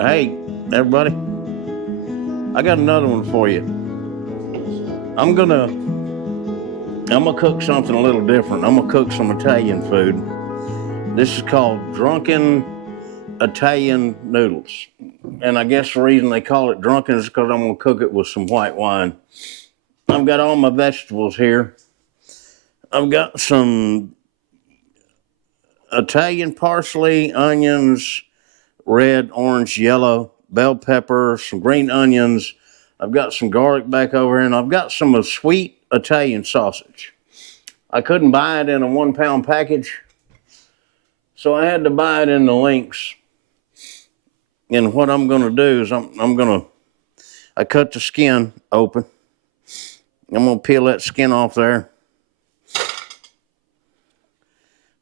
Hey, everybody, I got another one for you. I'm gonna cook something a little different. I'm gonna cook some Italian food. This is called Drunken Italian Noodles. And I guess the reason they call it drunken is because I'm gonna cook it with some white wine. I've got all my vegetables here. I've got some Italian parsley, onions, red, orange, yellow, bell pepper, some green onions. I've got some garlic back over here, and I've got some of sweet Italian sausage. I couldn't buy it in a 1 pound package, so I had to buy it in the links. And what I'm going to do is I cut the skin open. I'm going to peel that skin off there.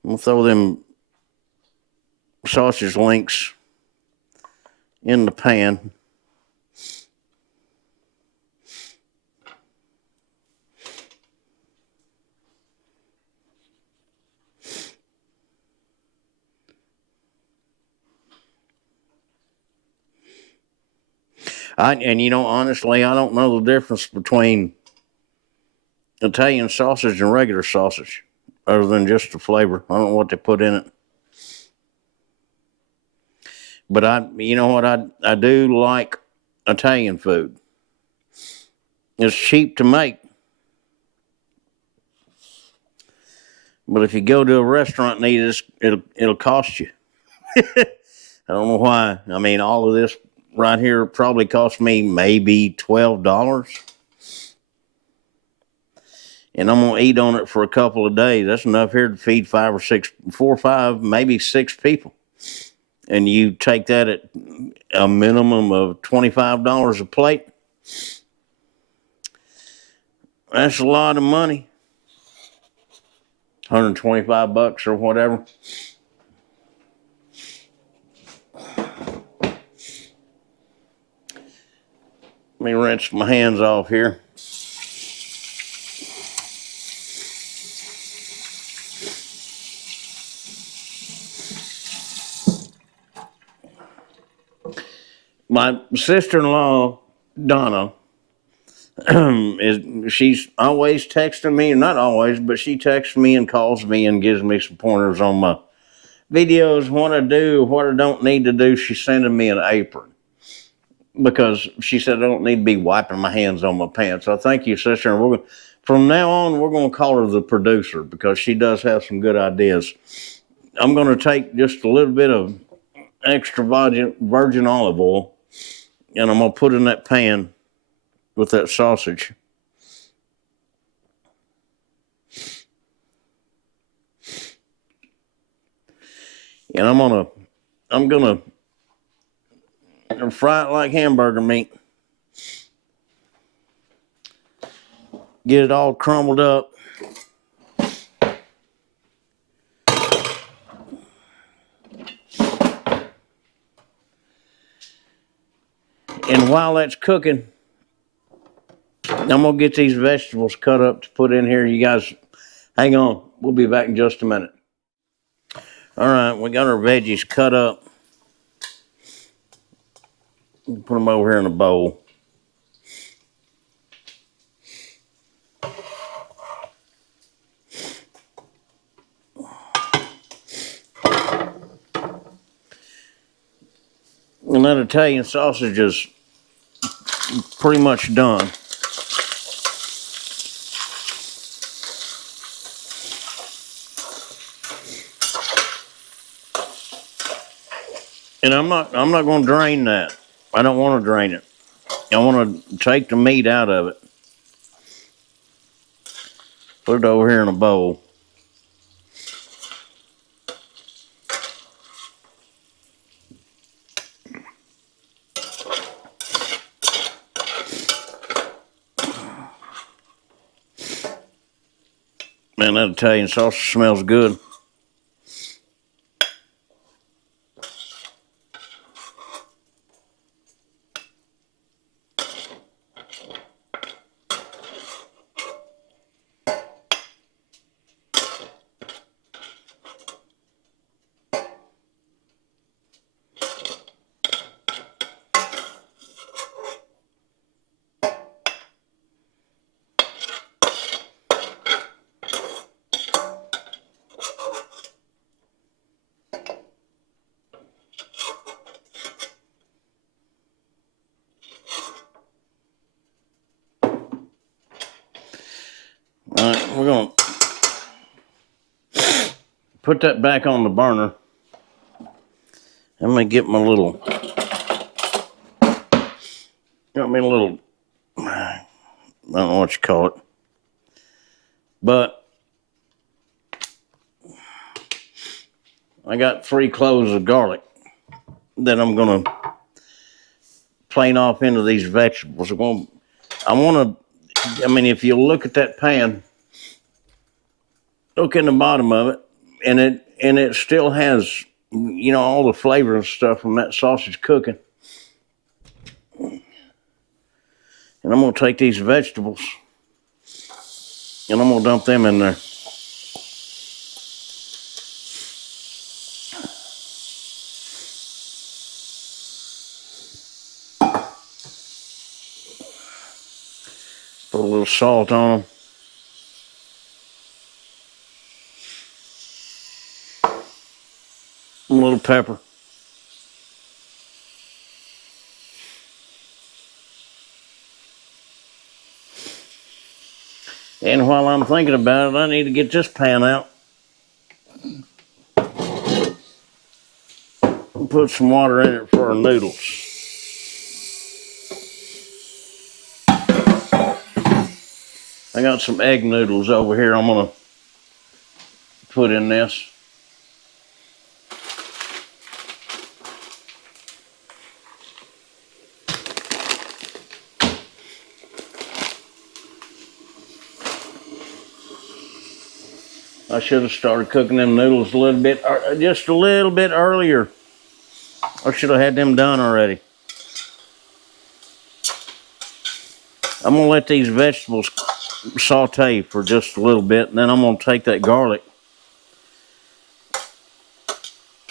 I'm going to throw them sausage links in the pan. Honestly, I don't know the difference between Italian sausage and regular sausage, other than just the flavor. I don't know what they put in it. But I do like Italian food. It's cheap to make. But if you go to a restaurant and eat it, it'll cost you. I don't know why. I mean, all of this right here probably cost me maybe $12. And I'm going to eat on it for a couple of days. That's enough here to feed 4 or 5, maybe 6 people. And you take that at a minimum of $25 a plate. That's a lot of money. $125 or whatever. Let me rinse my hands off here. My sister-in-law, Donna, she's always texting me, not always, but she texts me and calls me and gives me some pointers on my videos, what I do, what I don't need to do. She's sending me an apron because she said I don't need to be wiping my hands on my pants. So thank you, sister. And from now on, we're going to call her the producer because she does have some good ideas. I'm going to take just a little bit of extra virgin olive oil, and I'm going to put in that pan with that sausage. And I'm gonna fry it like hamburger meat. Get it all crumbled up. And while that's cooking, I'm gonna get these vegetables cut up to put in here. You guys, hang on. We'll be back in just a minute. All right, we got our veggies cut up. Put them over here in a bowl. And that Italian sausage is pretty much done. And I'm not going to drain that. I don't want to drain it. I want to take the meat out of it. Put it over here in a bowl. Man, that Italian sausage smells good. put that back on the burner. I'm gonna get my little, got me a little, I don't know what you call it, but I got 3 cloves of garlic that I'm gonna plane off into these vegetables. I mean, if you look at that pan, look in the bottom of it, and it still has, you know, all the flavor and stuff from that sausage cooking. And I'm gonna take these vegetables and I'm gonna dump them in there. Put a little salt on them. A little pepper. And while I'm thinking about it, I need to get this pan out. Put some water in it for our noodles. I got some egg noodles over here I'm gonna put in this. I should have started cooking them noodles just a little bit earlier. I should have had them done already. I'm gonna let these vegetables saute for just a little bit, and then I'm gonna take that garlic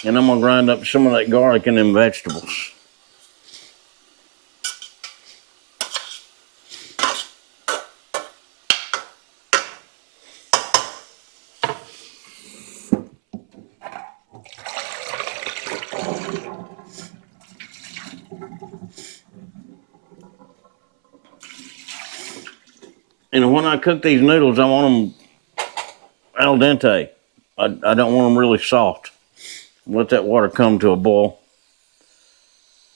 and I'm gonna grind up some of that garlic in them vegetables. And when I cook these noodles, I want them al dente. I don't want them really soft. Let that water come to a boil.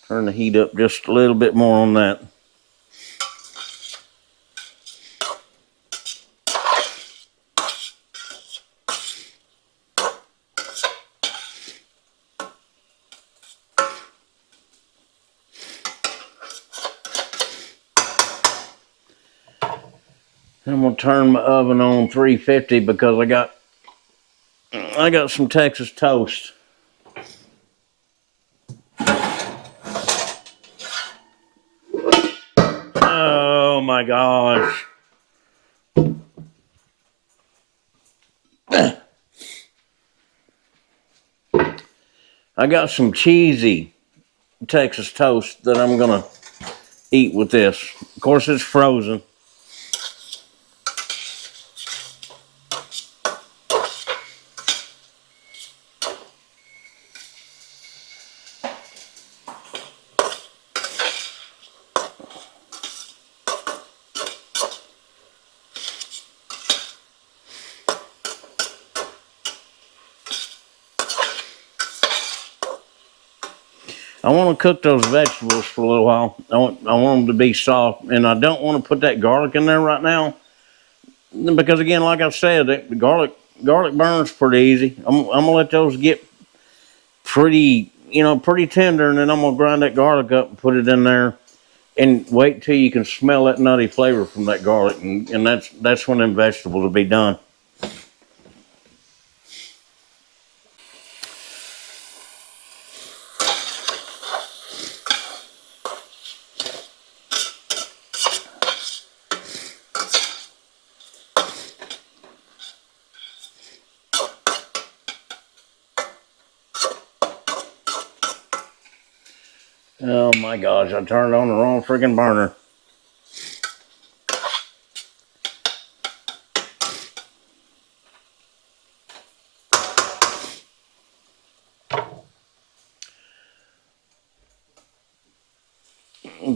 Turn the heat up just a little bit more on that. I'm gonna turn my oven on 350 because I got some Texas toast. Oh my gosh. I got some cheesy Texas toast that I'm gonna eat with this. Of course, it's frozen. I want to cook those vegetables for a little while. I want them to be soft, and I don't want to put that garlic in there right now because, again, like I said, the garlic burns pretty easy. I'm gonna let those get pretty tender, and then I'm gonna grind that garlic up and put it in there, and wait till you can smell that nutty flavor from that garlic, and that's when them vegetables will be done. Oh my gosh, I turned on the wrong freaking burner.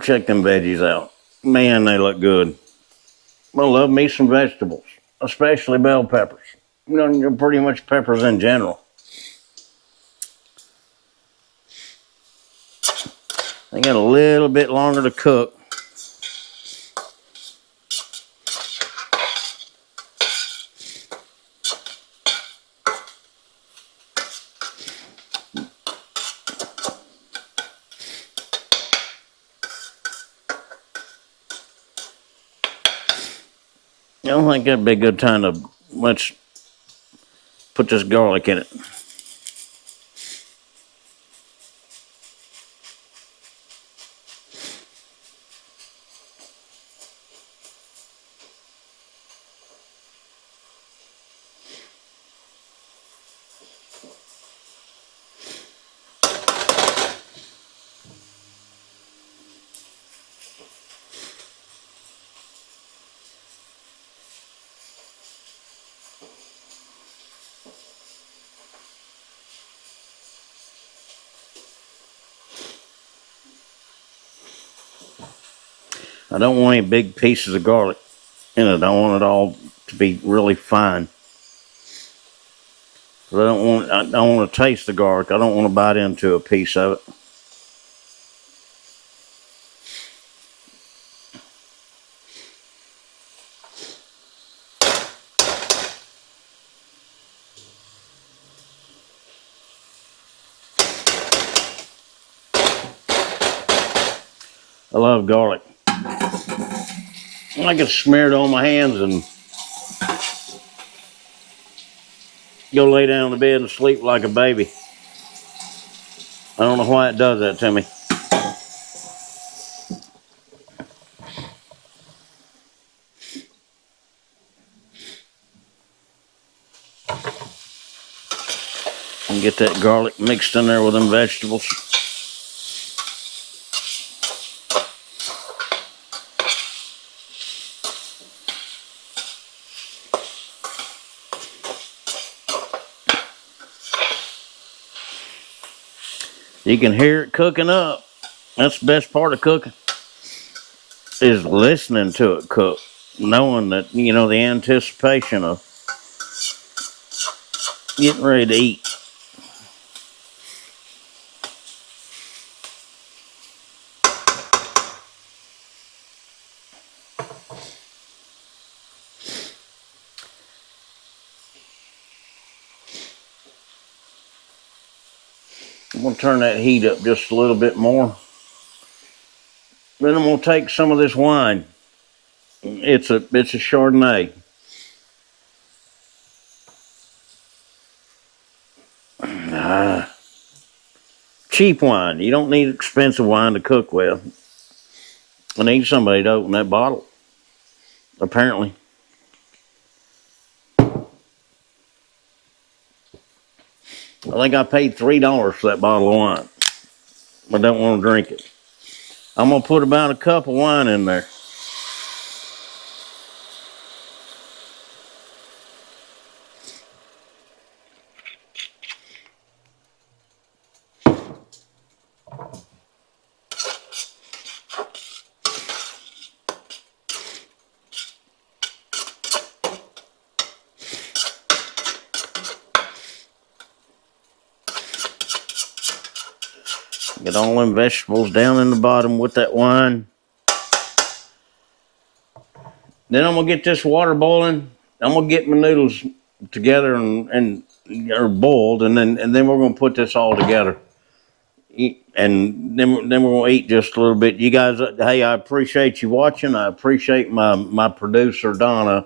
Check them veggies out. Man, they look good. I love me some vegetables, especially bell peppers. pretty much peppers in general. They got a little bit longer to cook. I don't think that'd be a good time to let's put this garlic in it. I don't want any big pieces of garlic in it. I want it all to be really fine. But I don't want to taste the garlic. I don't want to bite into a piece of it. I love garlic. I can smear it on my hands and go lay down in the bed and sleep like a baby. I don't know why it does that to me. And get that garlic mixed in there with them vegetables. You can hear it cooking up. That's the best part of cooking, is listening to it cook, knowing that, the anticipation of getting ready to eat. I'm going to turn that heat up just a little bit more. Then I'm going to take some of this wine. It's a Chardonnay. Cheap wine. You don't need expensive wine to cook with. I need somebody to open that bottle, apparently. I think I paid $3 for that bottle of wine. I don't want to drink it. I'm going to put about a cup of wine in there. Get all them vegetables down in the bottom with that wine. Then I'm going to get this water boiling. I'm going to get my noodles together and are boiled, and then we're going to put this all together. And then we're going to eat just a little bit. You guys, hey, I appreciate you watching. I appreciate my producer, Donna,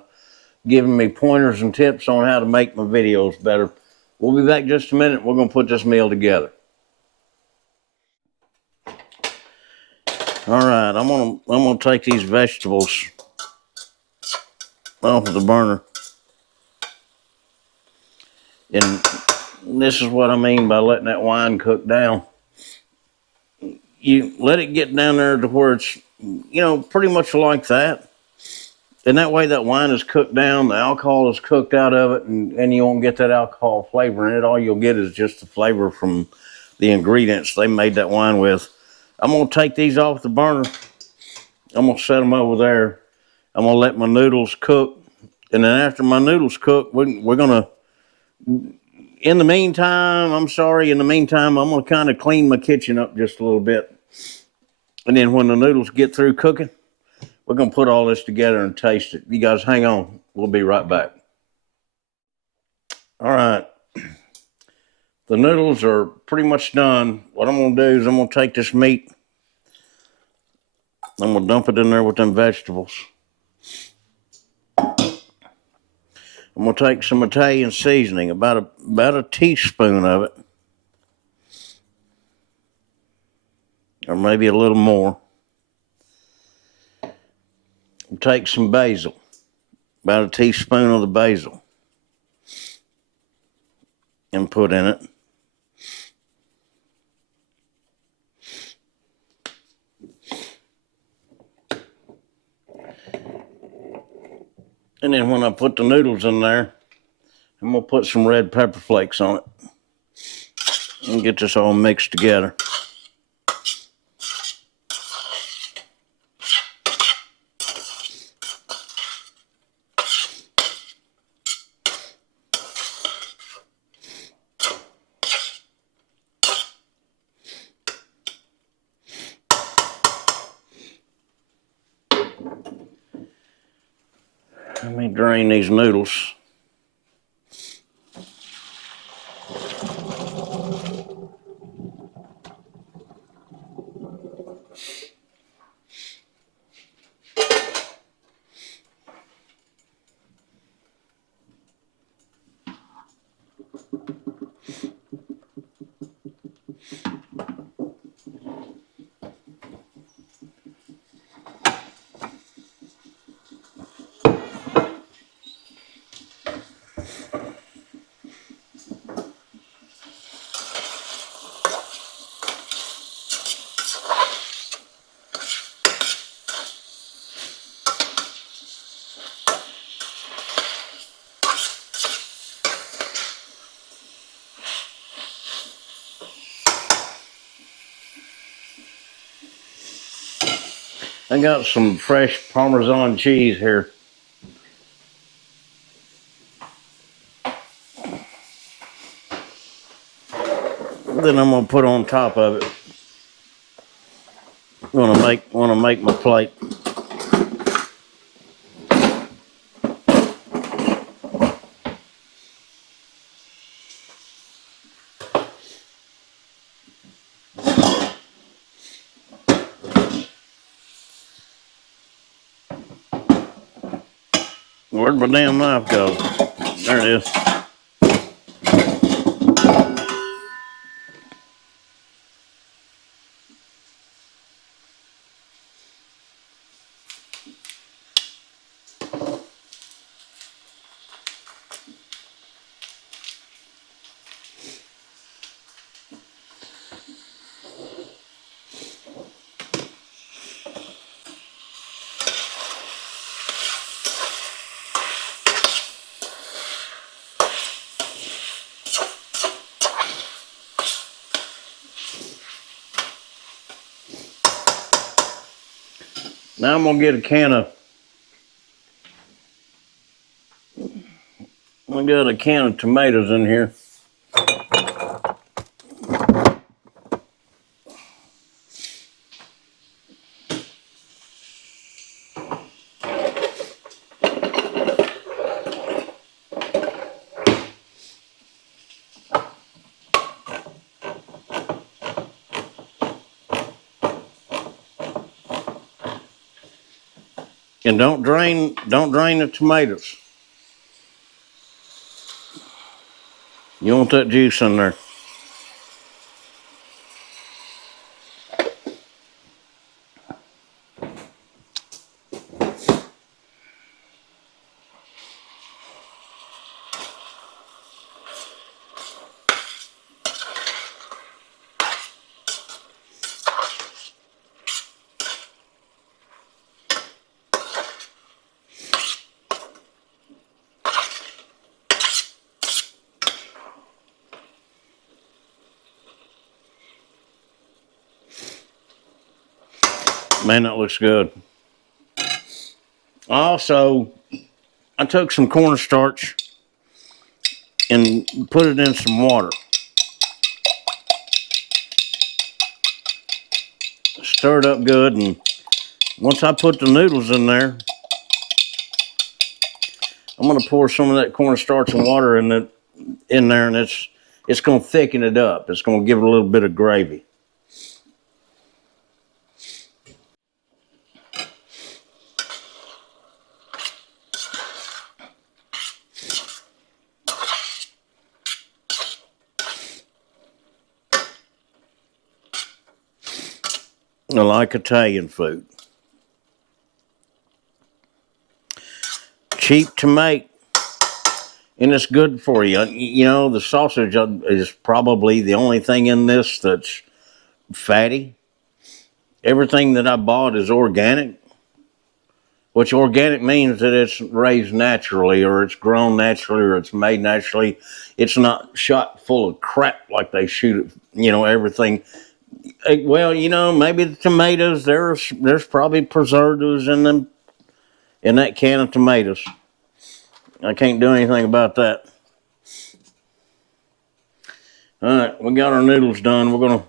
giving me pointers and tips on how to make my videos better. We'll be back just a minute. We're going to put this meal together. All right, I'm gonna take these vegetables off of the burner, and this is what I mean by letting that wine cook down. You let it get down there to where it's, pretty much like that, and that way that wine is cooked down, the alcohol is cooked out of it, and you won't get that alcohol flavor in it. All you'll get is just the flavor from the ingredients they made that wine with. I'm gonna take these off the burner. I'm going to set them over there. I'm going to let my noodles cook And then after my noodles cook, we're gonna. In the meantime, I'm gonna kind of clean my kitchen up just a little bit. And then when the noodles get through cooking, we're gonna put all this together and taste it. You guys hang on. We'll be right back. All right. The noodles are pretty much done. What I'm gonna do is I'm gonna take this meat. I'm gonna dump it in there with them vegetables. I'm gonna take some Italian seasoning, about a teaspoon of it, or maybe a little more. I'll take some basil, about a teaspoon of the basil, and put in it. And then when I put the noodles in there, I'm gonna put some red pepper flakes on it and get this all mixed together. Let me drain these noodles. I got some fresh Parmesan cheese here. Then I'm gonna put on top of it. Wanna make my plate. Where'd my damn knife go? There it is. Now I'm gonna get a can of tomatoes in here. And don't drain the tomatoes. You want that juice in there. Man, that looks good. Also, I took some cornstarch and put it in some water. Stir it up good, and once I put the noodles in there, I'm gonna pour some of that cornstarch and water in there, and it's gonna thicken it up. It's gonna give it a little bit of gravy. I like Italian food. Cheap to make, and it's good for you. You know, the sausage is probably the only thing in this that's fatty. Everything that I bought is organic, which organic means that it's raised naturally, or it's grown naturally, or it's made naturally. It's not shot full of crap like they shoot it, you know, everything. Well, you know, maybe the tomatoes, there's probably preservatives in them, in that can of tomatoes. I can't do anything about that. All right, we got our noodles done. We're going to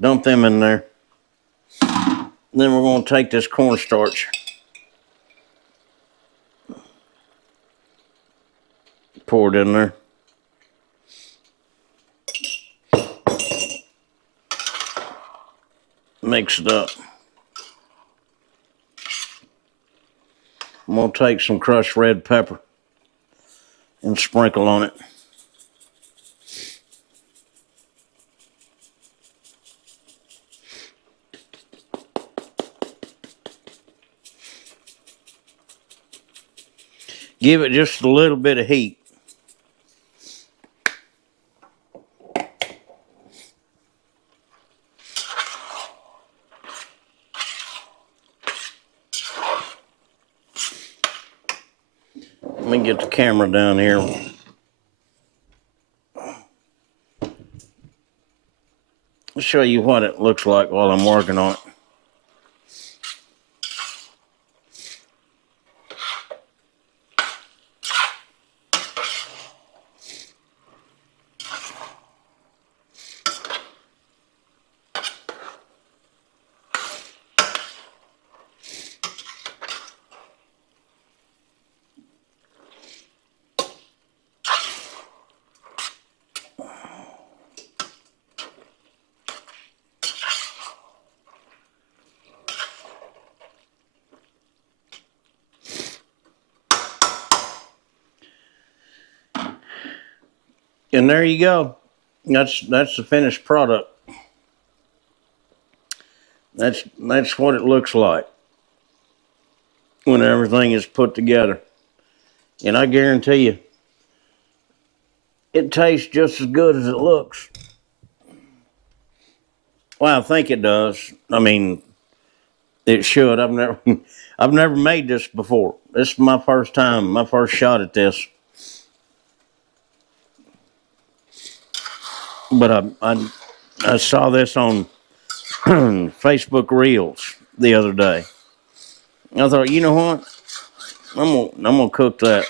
dump them in there. Then we're going to take this cornstarch, pour it in there. Mix it up. I'm going to take some crushed red pepper and sprinkle on it. Give it just a little bit of heat. Let me get the camera down here. I'll show you what it looks like while I'm working on it. And there you go. That's the finished product. That's what it looks like when everything is put together. And I guarantee you, it tastes just as good as it looks. Well, I think it does. I mean, it should. I've never made this before. This is my first time, my first shot at this. But I saw this on Facebook Reels the other day. I thought, you know what? I'm gonna cook that.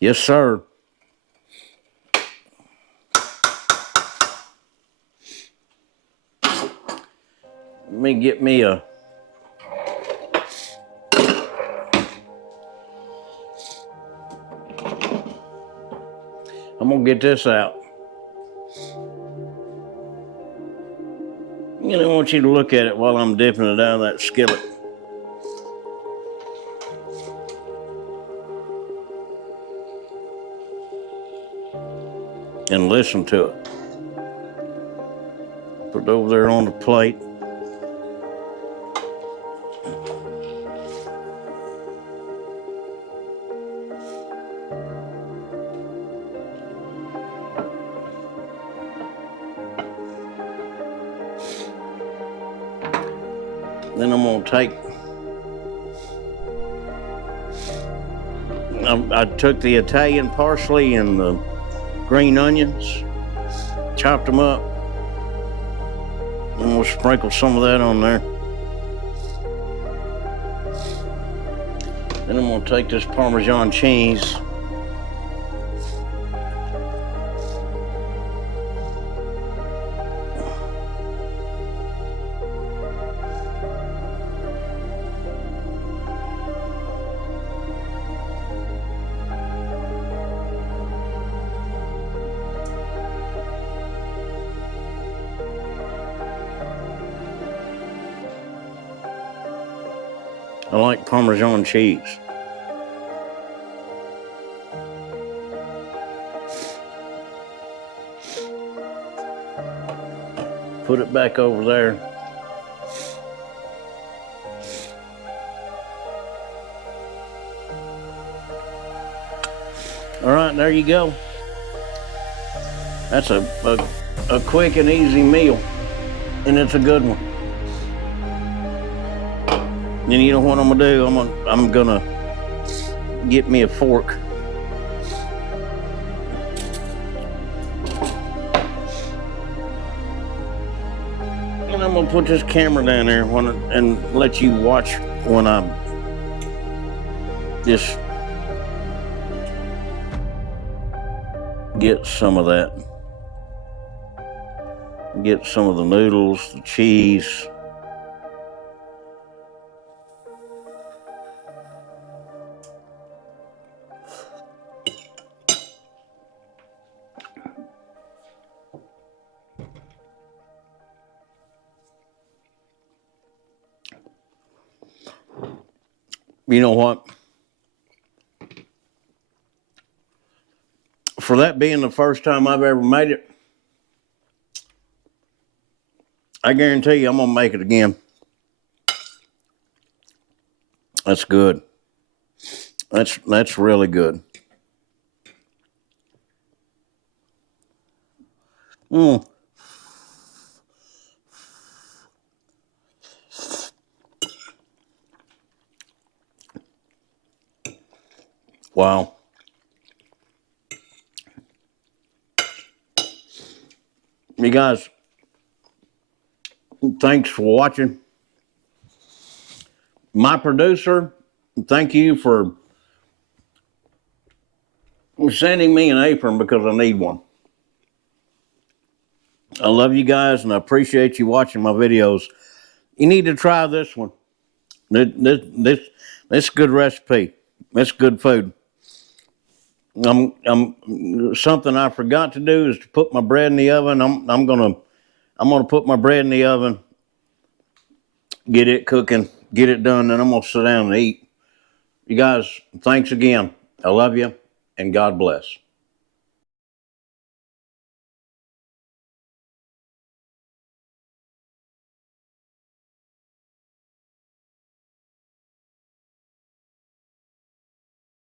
Yes, sir. Let me get me a. I'm gonna get this out. I want you to look at it while I'm dipping it out of that skillet. And listen to it. Put it over there on the plate. Then I'm going to take, I took the Italian parsley and the green onions, chopped them up, and we'll sprinkle some of that on there. Then I'm gonna take this Parmesan cheese. I like Parmesan cheese. Put it back over there. All right, there you go. That's a quick and easy meal, and it's a good one. And you know what I'm gonna do? I'm gonna get me a fork. And I'm gonna put this camera down there and let you watch when I just get some of that. Get some of the noodles, the cheese. You know what? For that being the first time I've ever made it, I guarantee you I'm gonna make it again. That's good. That's really good. Mm. Wow. You guys, thanks for watching. My producer, thank you for sending me an apron because I need one. I love you guys and I appreciate you watching my videos. You need to try this one. This good recipe. It's good food. Something I forgot to do is to put my bread in the oven. I'm gonna put my bread in the oven, get it cooking, get it done, then I'm gonna sit down and eat. You guys, thanks again. I love you and God bless.